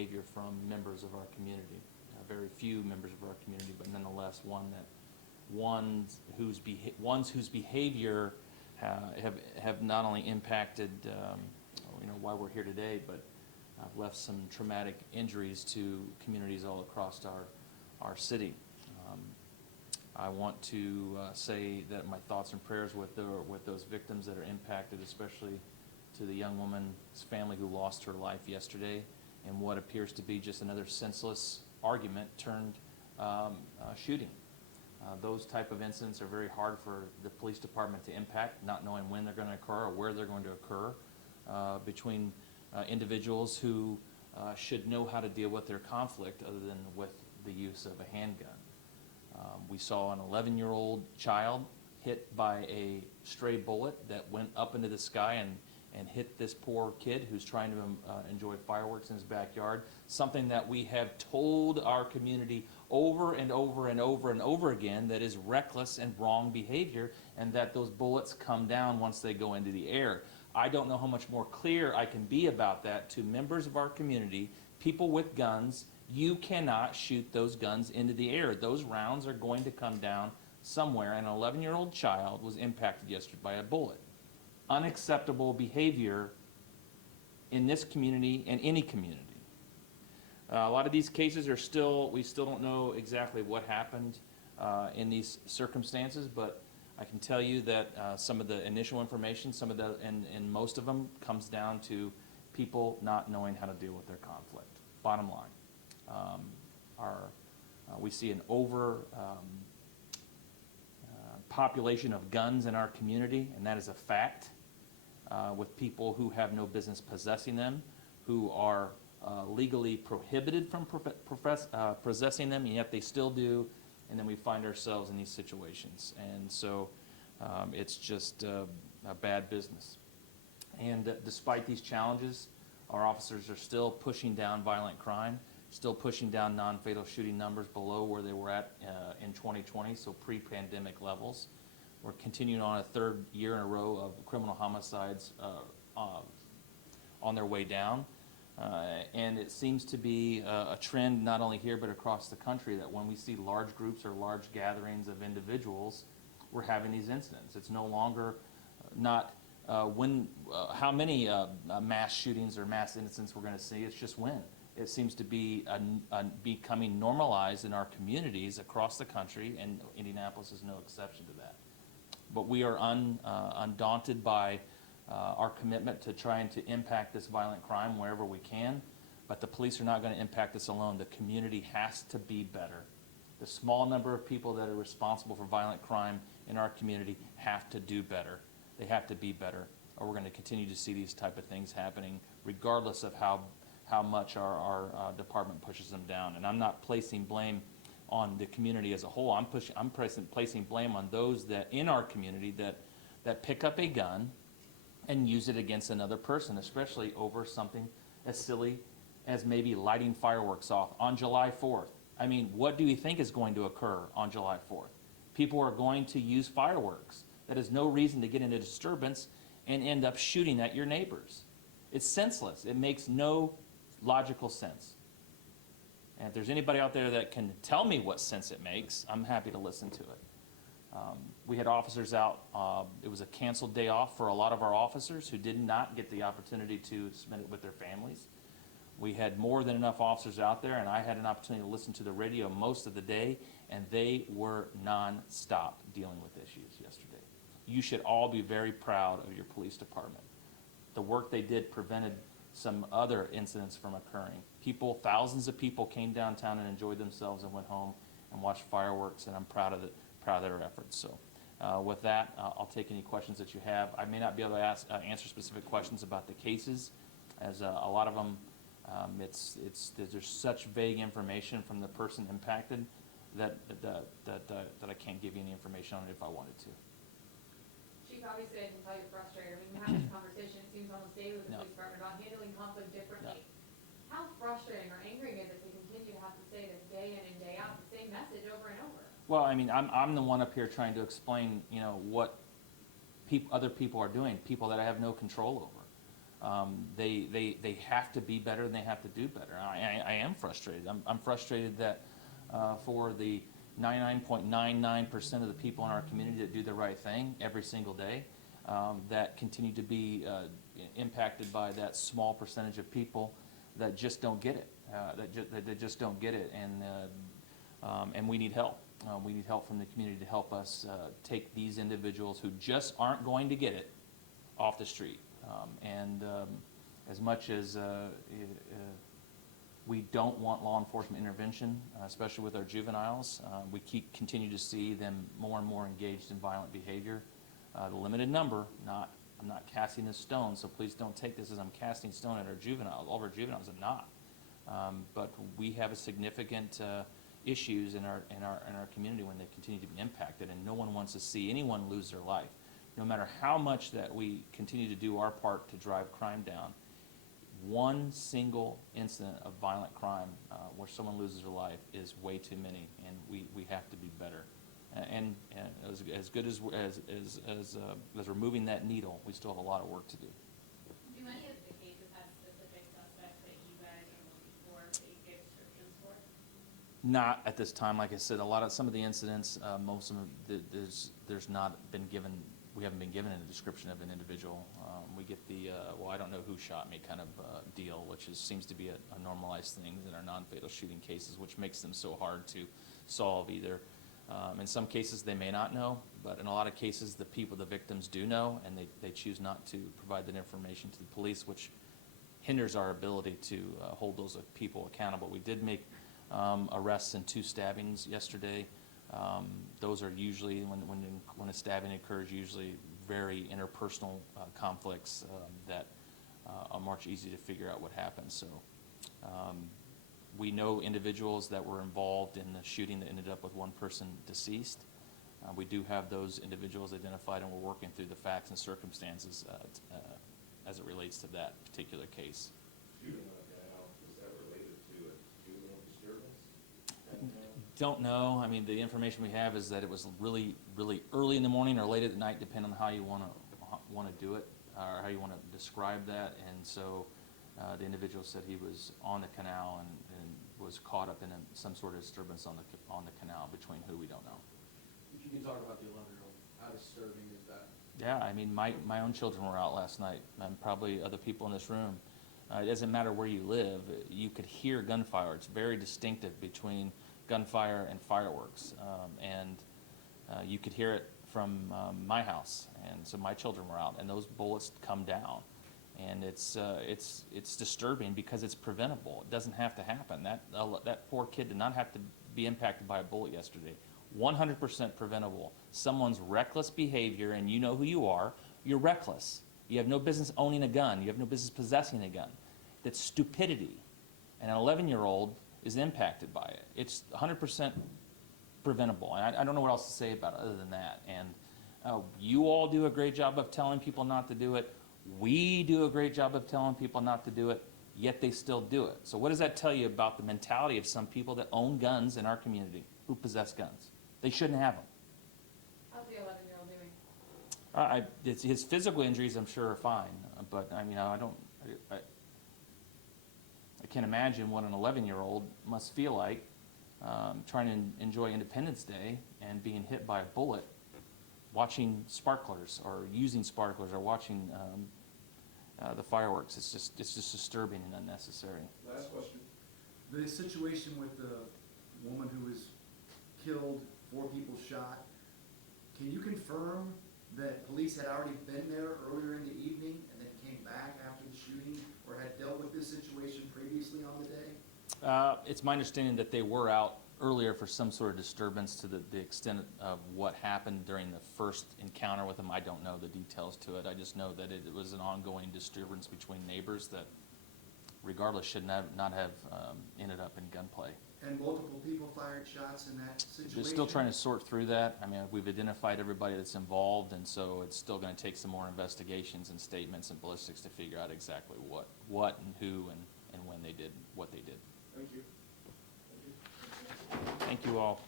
behavior from members of our community. Very few members of our community, but nonetheless ones whose behavior have not only impacted why we're here today, but left some traumatic injuries to communities all across our city. I want to say that my thoughts and prayers with those victims that are impacted, especially to the young woman's family who lost her life yesterday in what appears to be just another senseless argument turned shooting. Those type of incidents are very hard for the police department to impact, not knowing when they're going to occur or where they're going to occur, between individuals who should know how to deal with their conflict other than with the use of a handgun. We saw an 11-year-old child hit by a stray bullet that went up into the sky and hit this poor kid who's trying to enjoy fireworks in his backyard, something that we have told our community over and over and over and over again that is reckless and wrong behavior, and that those bullets come down once they go into the air. I don't know how much more clear I can be about that to members of our community, people with guns. You cannot shoot those guns into the air. Those rounds are going to come down somewhere, and an 11-year-old child was impacted yesterday by a bullet. Unacceptable behavior in this community and any community. A lot of these cases are we still don't know exactly what happened in these circumstances, but I can tell you that some of the initial information, and most of them comes down to people not knowing how to deal with their conflict. Bottom line. We see an population of guns in our community, and that is a fact, with people who have no business possessing them, who are legally prohibited from possessing them, and yet they still do, and then we find ourselves in these situations. And so it's just a bad business. And despite these challenges, our officers are still pushing down violent crime, still pushing down non-fatal shooting numbers below where they were at in 2020, so pre-pandemic levels. We're continuing on a third year in a row of criminal homicides on their way down. And it seems to be a trend not only here but across the country that when we see large groups or large gatherings of individuals, we're having these incidents. It's no longer how many mass shootings or mass incidents we're going to see. It's just when. It seems to be becoming normalized in our communities across the country, and Indianapolis is no exception to that. But we are undaunted by our commitment to trying to impact this violent crime wherever we can. But the police are not going to impact us alone. The community has to be better. The small number of people that are responsible for violent crime in our community have to do better. They have to be better, or we're going to continue to see these type of things happening regardless of how much our department pushes them down. And I'm not placing blame on the community as a whole. I'm placing blame on those that in our community that pick up a gun and use it against another person, especially over something as silly as maybe lighting fireworks off on July 4th. I mean, what do you think is going to occur on July 4th? People are going to use fireworks. That is no reason to get into disturbance and end up shooting at your neighbors. It's senseless. It makes no logical sense. And if there's anybody out there that can tell me what sense it makes, I'm happy to listen to it. We had officers out. It was a canceled day off for a lot of our officers who did not get the opportunity to spend it with their families. We had more than enough officers out there, and I had an opportunity to listen to the radio most of the day, and they were non-stop dealing with issues yesterday. You should all be very proud of your police department. The work they did prevented some other incidents from occurring. Thousands of people came downtown and enjoyed themselves and went home and watched fireworks, and I'm proud of their efforts. So with that, I'll take any questions that you have. I may not be able to answer specific questions about the cases, as a lot of them, there's such vague information from the person impacted that I can't give you any information on it if I wanted to. Chief, obviously I can tell you're frustrated. I mean, we have this conversation, it seems almost daily with the police department about handling conflict differently. No. How frustrating or angering is it to continue to have to say this day in and day out, the same message over and over? Well, I mean, I'm the one up here trying to explain, what other people are doing, people that I have no control over. They have to be better and they have to do better. I am frustrated. I'm frustrated that for the 99.99% of the people in our community that do the right thing every single day, that continue to be impacted by that small percentage of people that just don't get it, that just don't get it, and we need help. We need help from the community to help us take these individuals who just aren't going to get it off the street. As much as we don't want law enforcement intervention, especially with our juveniles, we continue to see them more and more engaged in violent behavior. The limited number, I'm not casting a stone, so please don't take this as I'm casting stone at our juveniles. All of our juveniles are not. But we have a significant issues in our community when they continue to be impacted, and no one wants to see anyone lose their life. No matter how much that we continue to do our part to drive crime down, one single incident of violent crime where someone loses their life is way too many, and we have to be better. And as good as removing that needle, we still have a lot of work to do. Do any of the cases have specific suspects that you guys are looking for that you get descriptions for? Not at this time. Like I said, some of the incidents, most of them, there's not been given. We haven't been given a description of an individual. We get the well, I don't know who shot me kind of deal, which seems to be a normalized thing in our non-fatal shooting cases, which makes them so hard to solve either. In some cases, they may not know, but in a lot of cases, the victims do know, and they choose not to provide that information to the police, which hinders our ability to hold those people accountable. We did make arrests in 2 stabbings yesterday. Those are usually, when a stabbing occurs, usually very interpersonal conflicts that are much easier to figure out what happened. So we know individuals that were involved in the shooting that ended up with one person deceased. We do have those individuals identified, and we're working through the facts and circumstances as it relates to that particular case. Shooting like that, is that related to a juvenile disturbance? Don't know. I mean, the information we have is that it was really, really early in the morning or late at night, depending on how you want to do it or how you want to describe that. And so the individual said he was on the canal and was caught up in some sort of disturbance on the canal, between who we don't know. If you can talk about the 11-year-old, how disturbing is that? Yeah, I mean, my own children were out last night, and probably other people in this room. It doesn't matter where you live. You could hear gunfire. It's very distinctive between gunfire and fireworks, and you could hear it from my house, and so my children were out, and those bullets come down, and it's disturbing because it's preventable. It doesn't have to happen. That poor kid did not have to be impacted by a bullet yesterday. 100% preventable. Someone's reckless behavior, and you know who you are. You're reckless. You have no business owning a gun. You have no business possessing a gun. That's stupidity, and an 11-year-old is impacted by it. It's 100% preventable, and I don't know what else to say about it other than that. And you all do a great job of telling people not to do it. We do a great job of telling people not to do it, yet they still do it. So what does that tell you about the mentality of some people that own guns in our community, who possess guns? They shouldn't have them. How's the 11-year-old doing? His physical injuries, I'm sure, are fine, but I mean, I can't imagine what an 11-year-old must feel like trying to enjoy Independence Day and being hit by a bullet, watching sparklers or using sparklers or watching the fireworks. It's just disturbing and unnecessary. Last question. The situation with the woman who was killed, 4 people shot, can you confirm that police had already been there earlier in the evening and then came back after the shooting, or had dealt with this situation previously on the day? It's my understanding that they were out earlier for some sort of disturbance. To the extent of what happened during the first encounter with them, I don't know the details to it. I just know that it was an ongoing disturbance between neighbors that, regardless, should not have ended up in gunplay. And multiple people fired shots in that situation? They're still trying to sort through that. I mean, we've identified everybody that's involved, and so it's still going to take some more investigations and statements and ballistics to figure out exactly what and who and when they did what they did. Thank you. Thank you all.